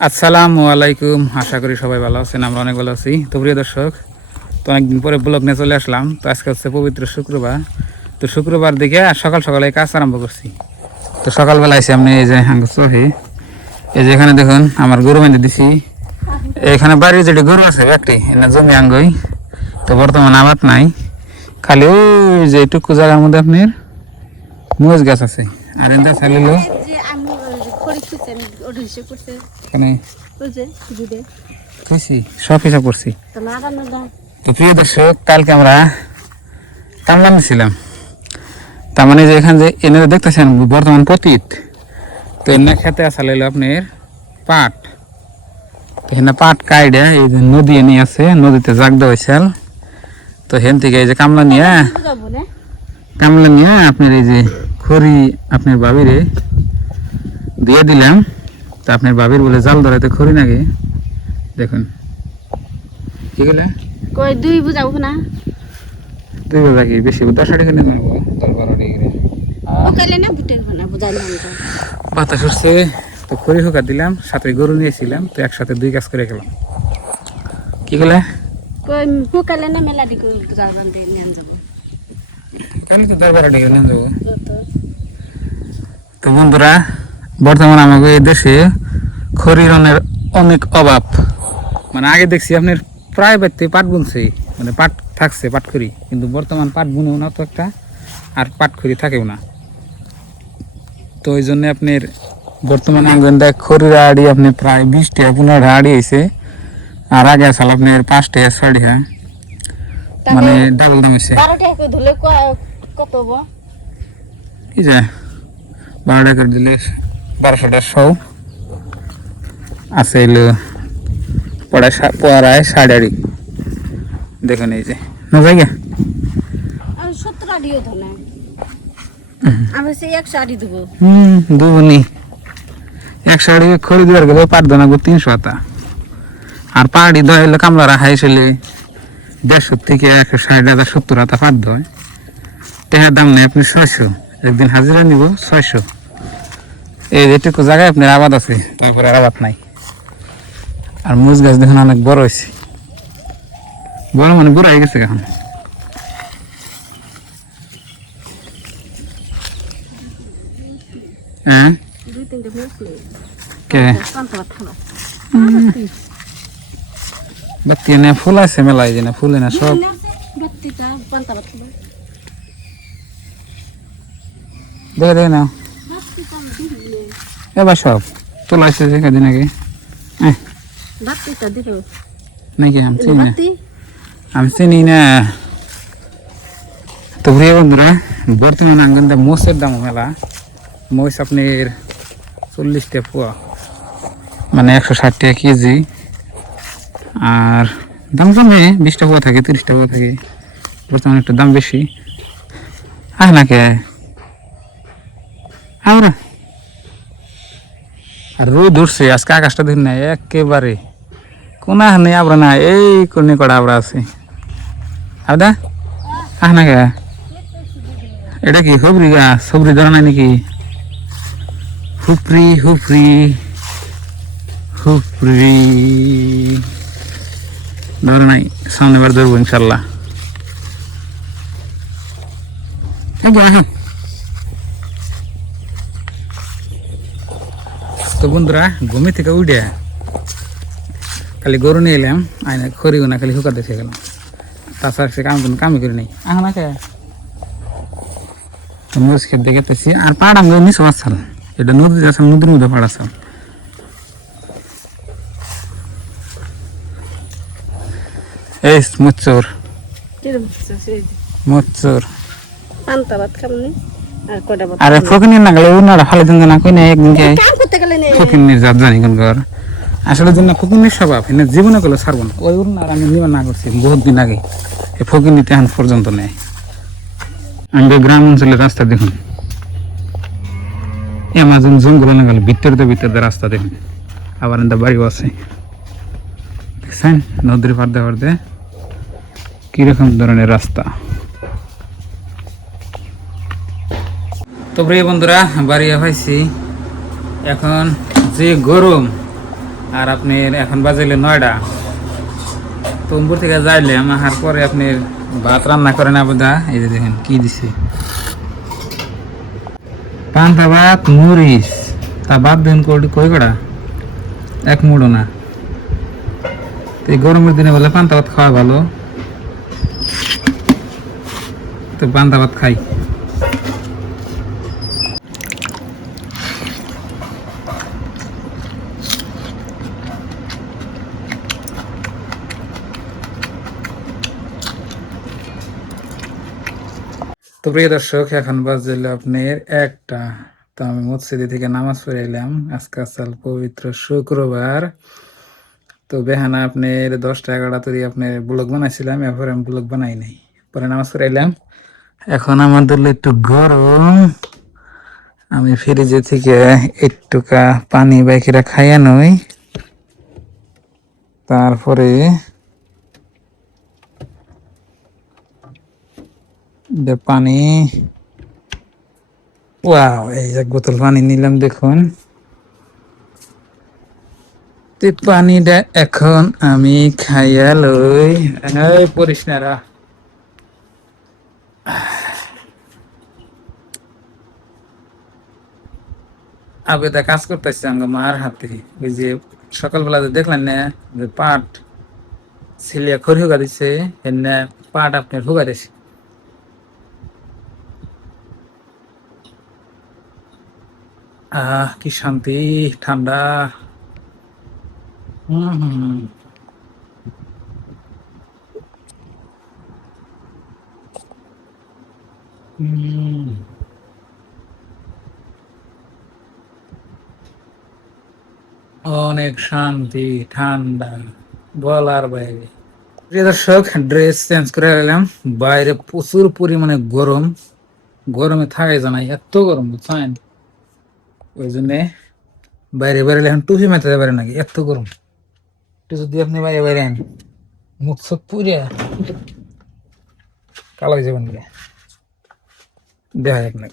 আসসালামু আলাইকুম, আশা করি সবাই ভালো আছেন। আমরা অনেক ভালো আছি। তো প্রিয় দর্শক, তো অনেকদিন পরে ব্লগ নিয়ে চলে আসলাম। তো আজকে হচ্ছে পবিত্র শুক্রবার। তো শুক্রবার দিকে সকাল সকালে কাজ আরম্ভ করছি। তো সকালবেলা এসে আপনি এই যে সহি এই যে এখানে দেখুন আমার গরু বেঁধে দিছি। এখানে বাড়ির যেটি গরু আছে একটি এখানে জমি আঙ্গই। তো বর্তমানে আবাদ নাই, খালি ওই যে টুকু জায়গার মধ্যে আপনার মরিচ গাছ আছে। আর এটা চালিল এখানে খুশি সব হিসাব করছি। তো প্রিয় দর্শক, কালকে আমরা কামলা নিয়েছিলাম। তার মানে যে এখানে যে এনে দেখতেছেন বর্তমান পতিত, তো এনে খেতে আসলে আপনার পাট। এখানে পাট কাইডে এই যে নদী এনে আছে, নদীতে জাগ দেওয়া হয়েছিল। তো হেন থেকে এই যে কামলা নিয়ে আপনার এই যে খড়ি আপনার বাবিরে দিয়ে দিলাম। তো আপনার বাবির বলে জাল ধরাইতে খড়ি নাকি দেখুন কি বলে কই দুই বুঝাবো না, দুই বোঝা কি বেশি 10 টাকা নিয়ে যাবো 10-12 টাকা ওকালে না বুটের বানা বুঝাই না বাতাস উঠছে। তো খড়ি হুকা দিলাম, সাথে গরু নিয়েছিলাম। তো একসাথে দুই কাজ করে গেলাম। কি বলে কই ওকালে না মেলা দিকে যাবেন দে নিয়ে যাব কালি তো 10-12 টাকা নিয়ে যাবো। তো বন্ধুরা, বর্তমানে আমাকে এই দেশে খড়ির অনেক অভাব। মানে আগে দেখছি আপনার প্রায় বাড়িতে পাট বুনছে, মানে পাট থাকছে পাট খড়ি, কিন্তু বর্তমান পাট বুনেও না তো একটা, আর পাট খড়ি থাকেও না। তো ওই জন্য আপনার বর্তমানে দেখ খড়ির আড়ি আপনি প্রায় 20 টাকা 15 টাকা আড়ি হয়েছে। আর আগে আসলে আপনার 5 টাকা 6 টাকা, মানে ডাবল দাম হয়েছে। 12 টাকা ধুলে কত হবো? কি যে 12 টাকা দিলে 1200 আছে এলো পড়ায় 8.5। দেখুন এই যে না জায়গা আমি 70 আড়িও তো না, আমি সেই 100 আড়ি দেবো। দুবনি 100 টাকা খড়ি দেওয়ার গেলে পাট দানা 300 আতা। আর পাহাড়ি দয় হলে কামলারা হাইসলে 150 থেকে 160 70 আতা পাট দয়। টাকার দাম নেই আপনি 600, একদিন হাজিরা নিব 600। এই যেটুকু জায়গায় আপনার আবাদ আছে, তারপরে আর আবাদ নাই। আর মরিচ গাছ দেখুন অনেক বড় হয়েছে, বড় মানে বুড়া হয়ে গেছে এখন। হ্যাঁ কে বাতি এনে ফুল আছে মেলাই যে না ফুল এনে সব দেখে দেখে নাও এবার সব তোলা আছে যে কদিন আগে নাকি আমি চিনি না। তো প্রিয় বন্ধুরা, বর্তমানে আঙ্গনটা মোষের দাম মেলা। মোষ আপনার 40 টাকা পোয়া, মানে 160 টাকা কেজি। আর দাম কমে 20 টাকা পোয়া থাকে, 30 টাকা পোয়া থাকে। বর্তমানে একটু দাম বেশি। না কে আমরা আর রোদ উঠছে আজকে, আকাশটা দেখুন না একেবারে কোনা নেই আবরা না, এই কোনে কড়া আবরা আছে। আদা না কে এটা কি হুবরি গাছ? হুবরি ধরা নাই নাকি? হুপরি হুপরি হুপরি ধরে নাই, সামনে বার ধরবো ইনশাল্লাহ। তো বন্ধুরা, ঘুমি থেকে উঠে খালি গরু নিয়ে এলাম, আইনা খড়িও না, খালি হুকা দেখে গেলাম। তাছাড়া সে কোনো কামই করি নাই। না কে মরিচ খেত দেখেছি। আর পাড় আমি নিচে আসলাম, এটা নদীতে আসলাম, নদীর মধ্যে পাড় আসলাম। এই মোচ্চর মোচ্চর আরে ফকিনির না গেলে উনারা ফালে দিন না কই না একদিনকে ফকিনির জাত জানি কোন ঘর আসলে দিন না ফকিনির স্বভাব এনে জীবনে গেলে ছাড়বো না। ওই উনার আমি নিবা না করছি বহুত দিন আগে, এই ফকিনিতে এখন পর্যন্ত নেই। আমি গ্রাম অঞ্চলের রাস্তা দেখুন, অ্যামাজন জঙ্গল না গেলে ভিতরে রাস্তা দেখুন। আবার এদের বাড়িও আছে দেখছেন, নদীর পাড়তে পাড়তে কিরকম ধরনের রাস্তা। তো প্রিয় বন্ধুরা, বাড়ি পাইছি। এখন যে গরম আর আপনার এখন বাজলে 9টা। তো উপর থেকে যাইলাম, আসার পরে আপনার ভাত রান্না করেন আবদা। এই যে দেখেন কি দিছে, পান্তা ভাত মরিচ। তা ভাত দেন কই কড়া, এক মুড়ো না। তো এই গরমের দিনে বলে পান্তা ভাত খাওয়া ভালো, তো পান্তা ভাত খাই। তো প্রিয় দর্শক, এখন বাজলে আপনার 1টা। তো আমি মসজিদে থেকে নামাজ পড়ে এলাম। আজকে আসাল পবিত্র শুক্রবার। তো বেহানা আপনার 10টা 11টা তৈরি আপনার ব্লগ বানাইছিলাম, এরপরে আমি ব্লগ বানাই নাই, পরে নামাজ পড়ে এলাম। এখন আমাদের একটু গরম, আমি ফ্রিজে থেকে একটুকা পানি বাইকেরা খাইয়া নই, তারপরে পানি। ওয়াও, এই 1 বোতল পানি নিলাম দেখুন। তো পানিটা এখন আমি খাইয়া লই। এই পরিস না রা। আবেদা কাজ করতেছে আঙ্গ মার হাতে। ওই যে সকালবেলা যে দেখলেন না, যে পাট ছিলিয়া খড়ি হুগা দিছে, এনে পাট আপনার হুগা দিছে। কি শান্তি, ঠান্ডা। হম। হম। অনেক শান্তি, ঠান্ডা, বলার বাইরে। প্রিয় দর্শক, ড্রেস চেঞ্জ করে এলাম। বাইরে প্রচুর পরিমাণে গরম, গরমে থাকাই জানাই, এত গরম বুঝছেন। ওই জন্যে বাইরে বেরোলে এখন টুপি মাথাতে পারে নাকি, এত গরম। একটু যদি আপনি বাইরে বাইরে আন, মুখ চোখ পুড়ে কালো হয়ে যাবেন, দেখা যাক না।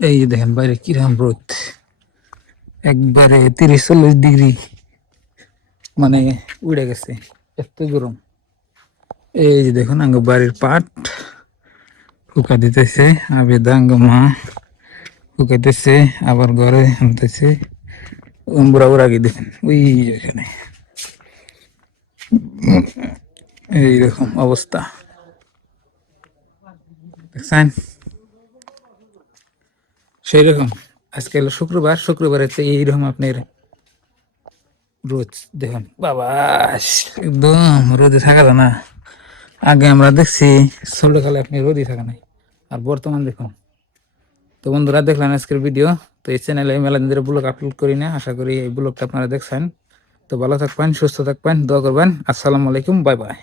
এই যে দেখেন বাইরে কিরকম রোদ, একবারে 30-40 ডিগ্রি মানে উড়ে গেছে, এত গরম। এই যে দেখুন আঙ্গ বাড়ির পাট ফুকা দিতেছে, আবেদা আঙ্গ মা ফুকাইতেছে, আবার ঘরে আনতেছে। বুড়া বুড়া গিয়ে দেখেন ওই এখানে এইরকম অবস্থা দেখছেন। সেই রকম আজকে হলো শুক্রবার, শুক্রবারে তো এইরকম আপনার রোদ দেখুন বাবা, একদম রোদে থাকা যায় না। আগে আমরা দেখছি ছোটকালে আপনি রোদই থাকা নাই, আর বর্তমান দেখুন। তো বন্ধুরা, দেখলেন আজকের ভিডিও। তো এই চ্যানেলে মেলা দিন ধরে ব্লগ আপলোড করি না, আশা করি এই ব্লগটা আপনারা দেখছেন। তো ভালো থাকবেন, সুস্থ থাকবেন, দোয়া করবেন। আসসালামু আলাইকুম, বাই বাই।